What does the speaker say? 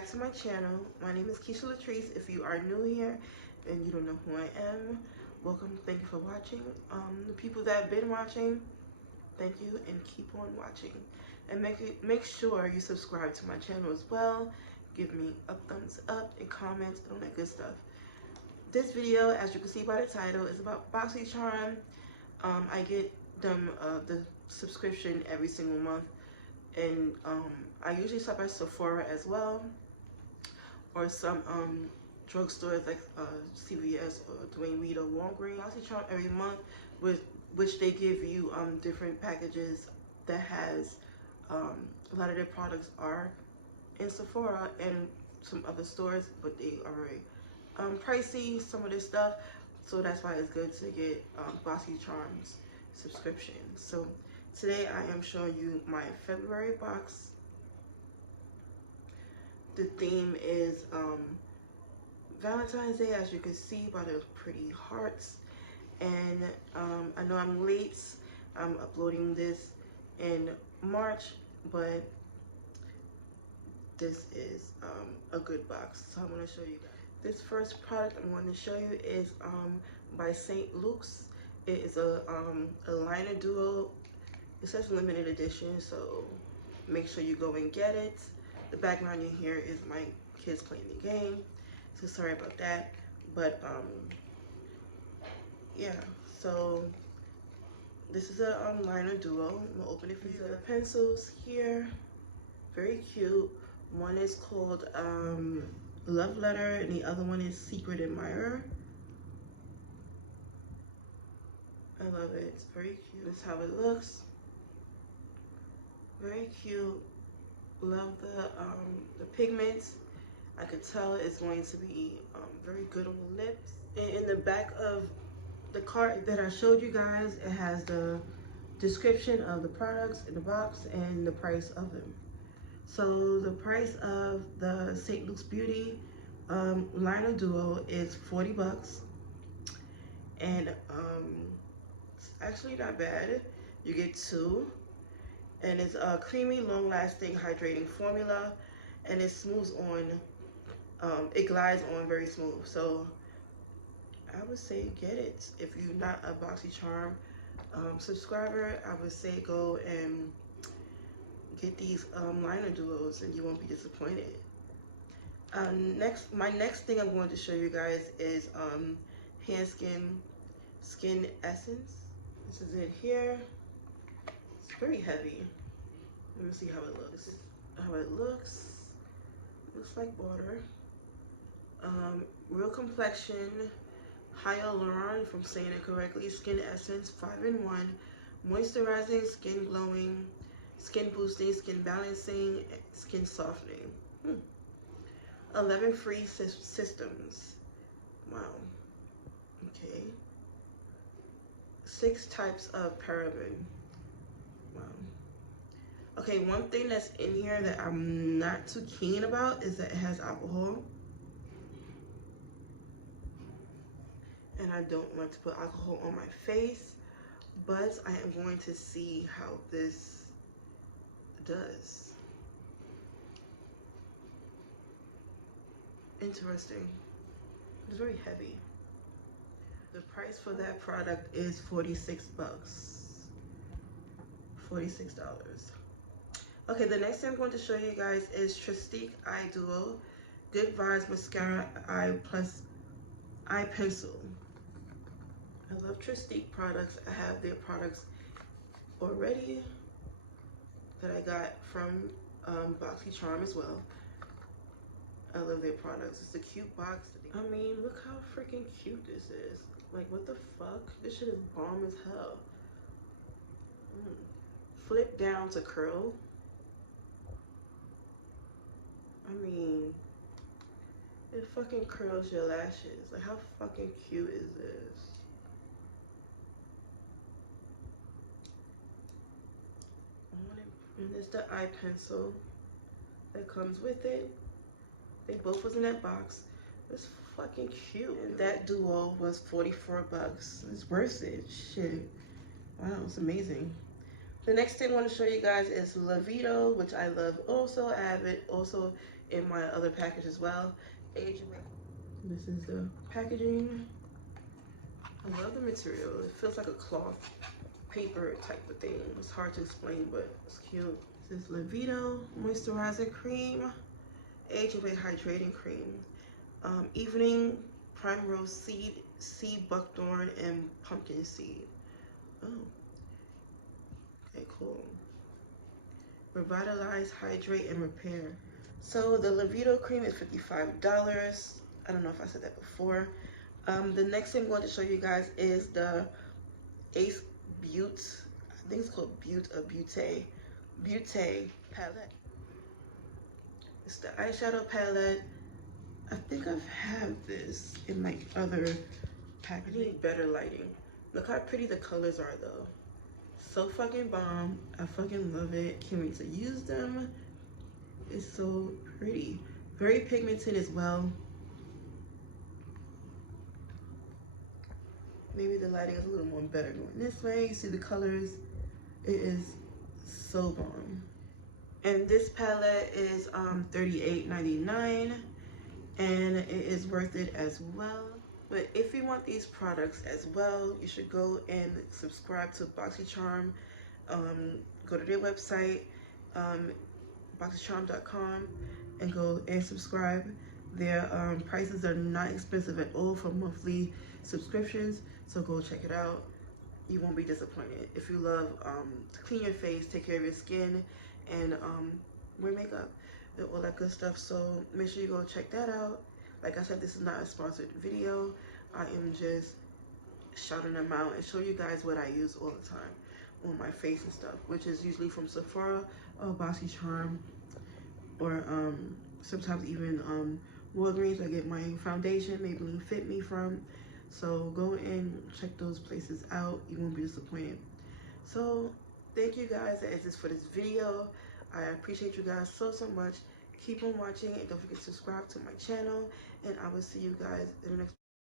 back to my channel. My name is Keisha Latrice. If you are new here and you don't know who I am, welcome. Thank you for watching. The people that have been watching, thank you, and keep on watching. And make sure you subscribe to my channel as well. Give me a thumbs up and comment and all that good stuff. This video, as you can see by the title, is about BoxyCharm. I get them the subscription every single month, and I usually shop at Sephora as well, or some drugstores like CVS or Dwayne Reed or Walgreens. BoxyCharm every month, with which they give you different packages that has a lot of their products are in Sephora and some other stores, but they are very pricey, some of this stuff. So that's why it's good to get BoxyCharm's subscription. So today I am showing you my February box. The theme is Valentine's Day, as you can see by the pretty hearts. And I know I'm late. I'm uploading this in March, but this is a good box, so I'm going to show you guys. This first product I'm going to show you is by St. Luke's. It is a liner duo. It says limited edition, so make sure you go and get it. The background you hear is my kids playing the game, so sorry about that. But yeah, so this is a liner duo. I'm gonna open it for you. The pencils here, very cute. One is called Love Letter, and the other one is Secret Admirer. I love it. It's very cute. This is how it looks. Very cute. Love the pigments. I could tell it's going to be very good on the lips. And in the back of the cart that I showed you guys, it has the description of the products in the box and the price of them. So the price of the St. Luke's Beauty liner duo is 40 bucks. And it's actually not bad. You get two. And it's a creamy, long-lasting, hydrating formula. And it smooths on, it glides on very smooth. So I would say get it. If you're not a BoxyCharm subscriber, I would say go and get these liner duos and you won't be disappointed. My next thing I'm going to show you guys is hand skin essence. This is it here. It's very heavy. Let me see how it looks. This is how it looks. Looks like water. Real complexion, hyaluron, if I'm saying it correctly, skin essence, 5-in-1, moisturizing, skin glowing, skin boosting, skin balancing, skin softening. 11 free systems. Wow. Okay. 6 types of paraben. Wow. Okay, one thing that's in here that I'm not too keen about is that it has alcohol. And I don't want to put alcohol on my face, but I am going to see how this does. Interesting. It's very heavy. The price for that product is 46 bucks. $46. Okay, the next thing I'm going to show you guys is Tristique Eye Duo Good Vibes Mascara Eye Pencil. I love Tristique products. I have their products already that I got from BoxyCharm as well. I love their products. It's a cute box. I mean, look how freaking cute this is. Like, what the fuck? This shit is bomb as hell. Flip down to curl. I mean, it fucking curls your lashes. Like, how fucking cute is this? And it's the eye pencil that comes with it. They both was in that box. It's fucking cute. And that duo was 44 bucks. It's worth it. Shit. Wow, it's amazing. The next thing I want to show you guys is Lavito, which I love also. I have it also in my other package as well. Age away. This is the packaging. I love the material. It feels like a cloth paper type of thing. It's hard to explain, but it's cute. This is Levito moisturizing cream, age away hydrating cream, evening primrose seed, sea buckthorn, and pumpkin seed. Oh, okay, cool. Revitalize, hydrate, and repair. So the Levito cream is $55. I don't know if I said that before. The next thing I'm going to show you guys is the Ace Butte. I think it's called Butte or Butte palette. It's the eyeshadow palette. I think I've had this in like other packaging. I need better lighting. Look how pretty the colors are though. So fucking bomb. I fucking love it. Can't wait to use them. It's so pretty. Very pigmented as well. Maybe the lighting is a little more better going this way. You see the colors. It is so bomb. And this palette is $38.99, and it is worth it as well. But if you want these products as well, you should go and subscribe to BoxyCharm. Go to their website, BoxyCharm.com, and go and subscribe. Their prices are not expensive at all for monthly subscriptions, so go check it out. You won't be disappointed. If you love to clean your face, take care of your skin, and wear makeup and all that good stuff, so make sure you go check that out. Like I said, this is not a sponsored video. I am just shouting them out and show you guys what I use all the time on my face and stuff, which is usually from Sephora or BoxyCharm, or sometimes even Walgreens. I get my foundation, Maybelline Fit Me from. So go and check those places out. You won't be disappointed. So thank you guys. That is it for this video. I appreciate you guys so much. Keep on watching, and don't forget to subscribe to my channel, and I will see you guys in the next